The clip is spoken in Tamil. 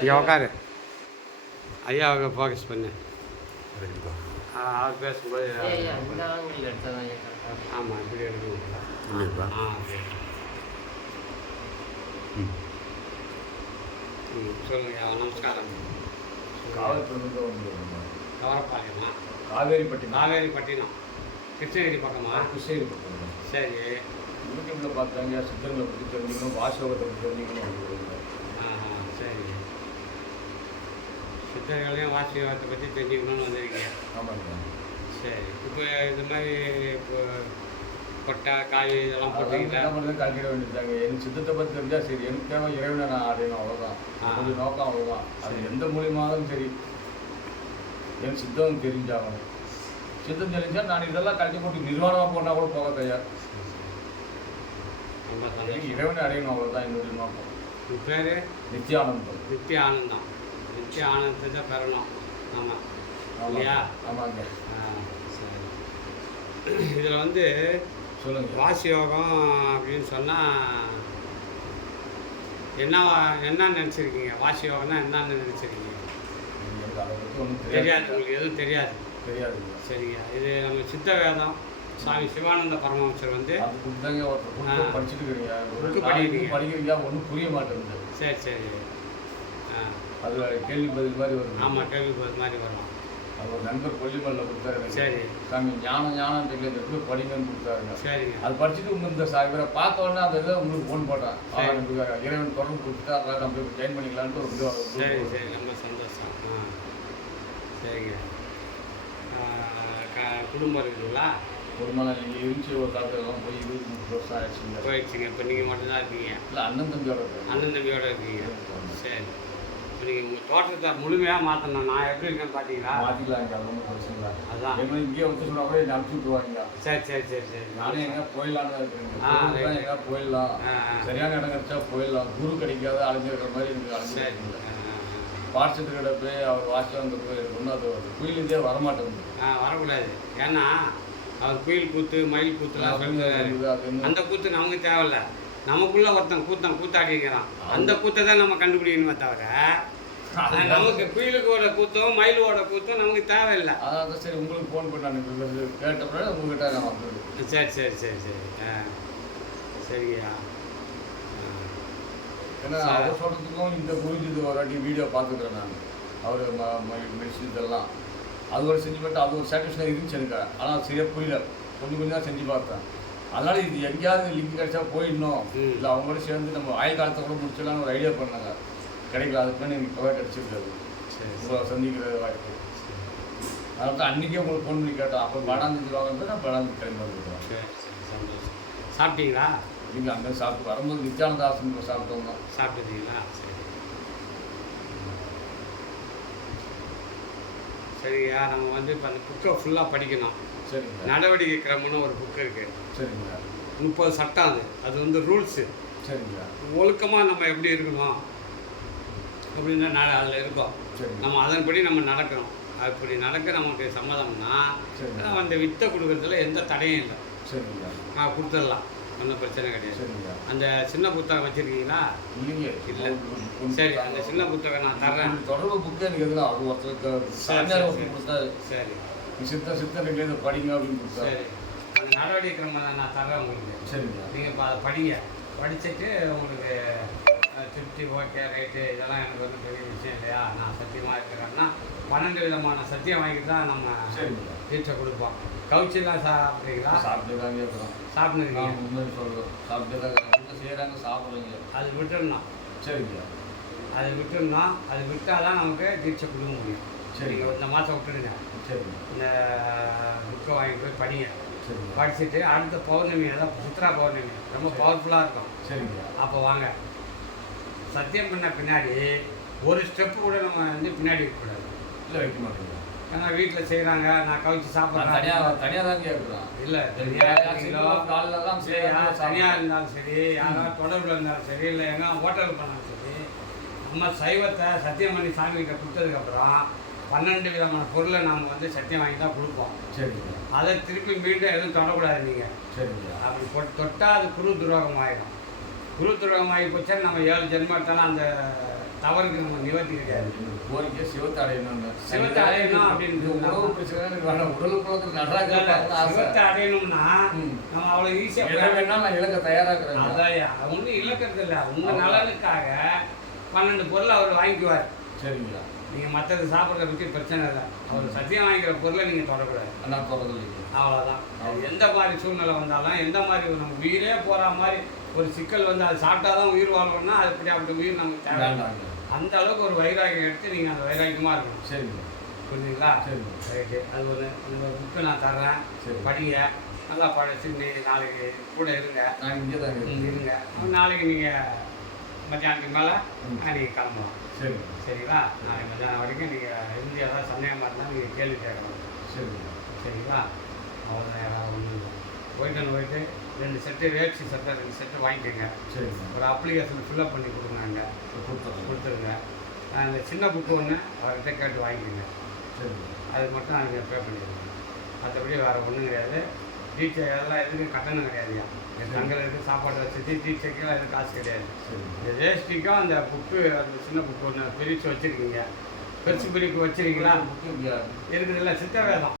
இங்கே உக்காரு. ஐயாவுக்கு ஃபோக்கஸ் பண்ணு. அவர் பேசும்போது. ஆமாம் இப்படி இல்லைப்பா ஆ சரி ம். ம் சொல்லுங்க நமஸ்காரம். கவரப்பாளையமா? காவேரிப்பட்டினம். காவேரிப்பட்டினம். கிருஷ்ணகிரி பக்கமா? கிருஷ்ணகிரி பக்கம் சரி. யூடியூப்ல பார்த்தாங்க சித்தர்களை பற்றி தெரிஞ்சுக்கணும் வாசகத்தை பற்றி தெரிஞ்சுக்கணும் அப்படின்னு ஆஹா சரி சித்தர்களையும் வாசியத்தை பற்றி தெரிஞ்சுக்கணும்னு வந்திருக்கீங்க. ஆமாங்க. சரி இப்போ இது மாதிரி இப்போ கொட்டை காய் இதெல்லாம் போட்டீங்களா கலக்கிட வேண்டியதாங்க எனக்கு சித்தத்தை பற்றி தெரிஞ்சா சரி எனக்கு தேவை இறைவனை நான் அடையணும் அவ்வளோதான். என்னுடைய நோக்கம் அவ்வளோதான் அது எந்த மூலியமானாலும் சரி. எனக்கு சித்தம் தெரிஞ்சாகணும். சித்தம் தெரிஞ்சா நான் இதெல்லாம் கழட்டி போட்டு நிர்வாணமாக போனால் கூட போக தயார். இறைவனை அடையணும் அவ்வளோதான் என்னுடைய நோக்கம். பேர்? நித்யானந்தம். நித்திய நித்திய ஆனந்தத்தை தான் பெறணும். ஆமாம் இல்லையா? ஆமாங்க. சரி. இதில் வந்து சொல்லுங்க. வாசி யோகம் அப்படின்னு சொன்னால் என்ன என்ன நினச்சிருக்கீங்க? வாசி யோகம்னா என்னன்னு நினச்சிருக்கீங்க? தெரியாது. தெரியாது. உங்களுக்கு எதுவும் தெரியாது. தெரியாதுங்க சரிங்க. இது நம்ம சித்த வேதம் சுவாமி சிவானந்த பரமஹம்சர் வந்து படிச்சுட்டு. படிக்கிறீங்க. ஒன்றும் புரிய மாட்டேங்குது. சரி சரி. ஆ. அது கேள்வி பதில் மாதிரி வருது ஆமாம் கேள்வி போகிறது மாதிரி வரும். அது ஒரு நண்பர் கொல்லிமல்ல கொடுத்தாரு. சரி. சாமி ஞானம் ஞானம் தெரியல போய் படிங்கன்னு கொடுத்தாருங்க. சரிங்க. அது படிச்சுட்டு உங்க இந்த சா- இவரை பார்த்த உடனே அந்த இதை உங்களுக்கு ஃபோன் போட்டேன். சரி. எனக்கு இறைவன் தொடர்பு கொடுத்துட்டா அதெல்லாம் நம்ம ஜாயின் பண்ணிக்கலான்ட்டு ஒரு இது சரி சரி. ரொம்ப சந்தோஷம். ஆ. சரிங்க. குடும்பம் இருக்குங்களா? ஒரு மணி நீங்கள் இருந்துச்சு ஒரு காலத்துலாம் போய் இருபது முப்பது வருஷம் ஆயிடுச்சுங்க. போயிடுச்சுங்க. இப்போ நீங்கள் மட்டும்தான் இருக்கீங்க. இல்லை அண்ணன் தம்பியோட. அண்ணன் தம்பியோட இருக்கீங்க. சரி. இப்போ நீங்கள் தோட்டத்தை முழுமையாக மாற்றணும் நான் எப்படி இருக்கேன்னு பார்த்தீங்களா மாற்றிக்கலாம் இங்கே அது ஒன்றும் பிரச்சனை இல்லை அதான். அதே மாதிரி இங்கேயே வந்து கூட என்னை அனுப்பிச்சு விட்டுருவாங்க சரி சரி சரி சரி. நானே எங்க போயிடலான்னு தான் இருக்கேன். எங்க போயிடலாம். சரியான இடம் கிடைச்சா போயிடலாம். குரு கிடைக்காத அலைஞ்சிருக்கிற மாதிரி எனக்கு பாட்சத்து கடை போய் அவர் வந்து போய் ஒன்றும் அது ஒரு குயிலுக்கே வரமாட்டேங்குது. ஆ வரக்கூடாது. ஏன்னா அவர் குயில் கூத்து மயில் கூத்துலாம் என்ன? அந்த கூத்து நமக்கு தேவையில்ல. நமக்குள்ள ஒருத்தன் கூத்தன் கூத்தாடிக்கிறான் அந்த கூத்தை தான் நம்ம கண்டுபிடிக்கணுமே தவிர நமக்கு குயிலுக்கோட கூத்தும் மயிலோட கூத்தும் நமக்கு தேவையில்லை. அதான் சரி உங்களுக்கு ஃபோன் பண்ணி அனுப்பி கேட்ட பிறகு உங்ககிட்ட நான் சரி சரி சரி சரி. ஆ சரிங்கய்யா. ஏன்னா. அவர் சொல்கிறதுக்கும் இந்த ஒரு வாட்டி வீடியோ பார்த்துக்கிறேன் நான். அவர் மெடிசன் இதெல்லாம். அது ஒரு செஞ்சு பார்த்தா அது ஒரு சாட்டிஸ்ஃபை இருந்துச்சு எனக்கு. ஆனால் அது சரியாக புரியல. கொஞ்சம் கொஞ்சம் தான் செஞ்சு பார்த்தேன். அதனால இது எங்கேயாவது லிங்க் கிடைச்சா போயிடணும். இல்லை அவங்களோட சேர்ந்து நம்ம ஆயுள் காலத்தை கூட முடிச்சிடலாம்னு ஒரு ஐடியா பண்ணாங்க. கிடைக்கல அதுக்கு எனக்கு இப்போவே கிடச்சிருக்காது சரி சரி. உங்களை சந்திக்கிற வாய்ப்பு. அதனால தான் அன்றைக்கே உங்களுக்கு ஃபோன் பண்ணி கேட்டோம். அப்போ படாந்து வாங்க நான் படாந்து கிளம்பி வந்துருக்கேன் சாப்பிட்டீங்களா? நீங்கள் அங்கே சாப்பிட்டு வரும்போது நித்யானந்த ஆசிரமத்தில் சாப்பிட்டு வந்தோம் சாப்பிட்டுட்டீங்களா? சரி. சரிங்கய்யா நம்ம வந்து இப்போ அந்த புக்கை ஃபுல்லாக படிக்கணும். சரிங்க நடவடிக்கை கிரமம்னு ஒரு புக் இருக்குது சரிங்க முப்பது சட்டம் அது. அது வந்து ரூல்ஸு சரிங்க ஒழுக்கமாக நம்ம எப்படி இருக்கணும்? அப்படின்னு நான் அதில் இருக்கோம். நம்ம அதன்படி நம்ம நடக்கிறோம் அப்படி நடக்க நமக்கு சம்மதம்னா அந்த வித்தை கொடுக்கறதுல எந்த தடையும் இல்லை. சரிங்க நான் கொடுத்துடலாம். ஒன்றும் பிரச்சனை கிடையாது. அந்த சின்ன புத்தகம் வச்சுருக்கீங்களா? இல்லைங்க. இல்ல. சரி அந்த சின்ன புத்தகம் நான் தர்றேன். தொடர்பு புக்கு எனக்கு எதுனா அது ஒருத்தருக்கு சரி, சாமியார் ஒருத்தர் கொடுத்தாரு சரி. சித்த சித்த ரெண்டு படிங்க அப்படின்னு கொடுத்தாரு சரி. அந்த நடவடிக்கை கிரமம் நான் தர்றேன் உங்களுக்கு. சரிங்க. நீங்கள் இப்போ அதை படிங்க. படிச்சுட்டு உங்களுக்கு திருப்தி ஓகே ரைட்டு இதெல்லாம் எனக்கு வந்து பெரிய விஷயம் இல்லையா? நான் சத்தியமாக இருக்கிறேன்னா பன்னெண்டு விதமான சத்தியம் வாங்கிட்டு தான் நம்ம சரிங்க தீட்சை கொடுப்போம். கவுச்சிலாம் சாப்பிட்றீங்களா? சாப்பிட்டு தாங்க இருக்கிறோம். சாப்பிட்டுருக்கீங்க நான் உண்மையை சொல்கிறோம் சாப்பிட்டு செய்கிறாங்க சாப்பிட்றீங்க அது விட்டுடணும் சரிங்க. அது விட்டுடணும் அது விட்டால் தான் நமக்கு தீட்சை கொடுக்க முடியும். சரி. நீங்கள் இந்த மாதம் விட்டுடுங்க. சரிங்க. இந்த புக்கை வாங்கி போய் படிங்க. சரிங்க. படிச்சுட்டு அடுத்த பௌர்ணமி அதான் சித்ரா பௌர்ணமி ரொம்ப பவர்ஃபுல்லாக இருக்கும். சரிங்க. அப்போ வாங்க. சத்தியம் பண்ண பின்னாடி ஒரு ஸ்டெப்பு கூட நம்ம வந்து பின்னாடி இருக்கக்கூடாது. இல்லை வைக்க மாட்டேங்க. ஏன்னா வீட்டில் செய்கிறாங்க நான் கவிச்சு சாப்பிட்றேன் தனியாக தனியாக தான் கேட்குறேன் இல்லை தனியாக இருக்கீங்களோ? சரி யார் தனியாக இருந்தாலும் சரி யாராவது தொடர்பில் இருந்தாலும் சரி இல்லை எங்கே ஹோட்டல் பண்ணாலும் சரி நம்ம சைவத்தை சத்தியம் பண்ணி சாமிகிட்ட கொடுத்ததுக்கப்புறம் பன்னெண்டு விதமான பொருளை நாம் வந்து சத்தியம் வாங்கி தான் கொடுப்போம். சரிங்க. அதை திருப்பி மீண்டும் எதுவும் தொடக்கூடாது நீங்கள் சரிங்க. அப்படி பொ- தொட்டா அது குரு துரோகம் ஆயிடும் குரு துரோகம் ஆகி போச்சா நம்ம ஏழு ஜென்மத்தாலும் அந்த தவறுக்கு நம்ம நிவர்த்தி கிடையாது கோரிக்கை சிவத்தை அடையணும்னு சிவத்தை அடையணும் அப்படின்னு உணவு பிரச்சனை வேண்டாம் உடல் குலத்தில் நடராஜ சிவத்தை அடையணும்னா. நம்ம அவ்வளோ ஈஸியாக வேணாலும் நான் இழக்க தயாராகிறேன் அதாயா ஒன்றும் இழக்கிறது இல்லை. உங்க நலனுக்காக பன்னெண்டு பொருள் அவர் வாங்கிக்குவார். சரிங்களா. நீங்கள் மற்றது சாப்பிட்றத பற்றி பிரச்சனை இல்லை. அவர் சத்தியம் வாங்கிக்கிற பொருளை நீங்கள் தொடக்கூடாது. நான் தொடர்ந்து அவ்வளோதான் எந்த மாதிரி சூழ்நிலை வந்தாலும் எந்த மாதிரி நம்ம உயிரே போகிற மாதிரி ஒரு சிக்கல் வந்து அது சாப்பிட்டா தான் உயிர் வாழணும்னா அது அப்படி அப்படி உயிர் நமக்கு தேவை? அந்த அளவுக்கு ஒரு வைராகியம் எடுத்து நீங்கள் அந்த வைராகியமாக இருக்கணும். சரிங்க புரிஞ்சுங்களா? சரிங்க ரைட்டு. அது ஒரு அந்த புக்கு நான் தர்றேன். சரி. படிங்க. நல்லா படிச்சு நாளைக்கு கூட இருங்க. இருங்க. நாளைக்கு நீங்கள் மத்தியானத்துக்கு மேலே. நீங்கள் கிளம்பலாம் சரிங்க சரிங்களா? நாளைக்கு மத்தியானம் வரைக்கும் நீங்கள் இருந்து ஏதாவது சந்தேகமாக இருந்தால் நீங்கள் கேள்வி கேட்கணும் சரிங்க சரிங்களா? யாராவது ஒன்றும் இல்லை. போயிட்டு போயிட்டு ரெண்டு செட்டு வேட்சி சட்டை ரெண்டு செட்டு வாங்கிக்கோங்க சரிங்க ஒரு அப்ளிகேஷன் ஃபில்அப் பண்ணி கொடுங்க கொடுத்துறேன் கொடுத்துருங்க அந்த சின்ன புக்கு ஒன்று அவர்கிட்ட கேட்டு வாங்கிக்கோங்க சரிங்க அது மட்டும் நீங்கள் பே பண்ணிடுங்க மற்றபடி வேறு ஒன்றும் கிடையாது டீச்சர் எல்லாம் எதுக்கும் கட்டணம் கிடையாதுயா தங்களுக்கு சாப்பாடு வச்சு டீச்சருக்கெல்லாம் எதுவும் காசு கிடையாது இந்த வேஷ்டிக்கும் அந்த புக்கு அந்த சின்ன புக்கு ஒன்று பிரித்து வச்சுருக்கீங்க பெருசு பிரிப்பு வச்சிருக்கீங்களா இருக்குதுல்ல சித்த வேதம்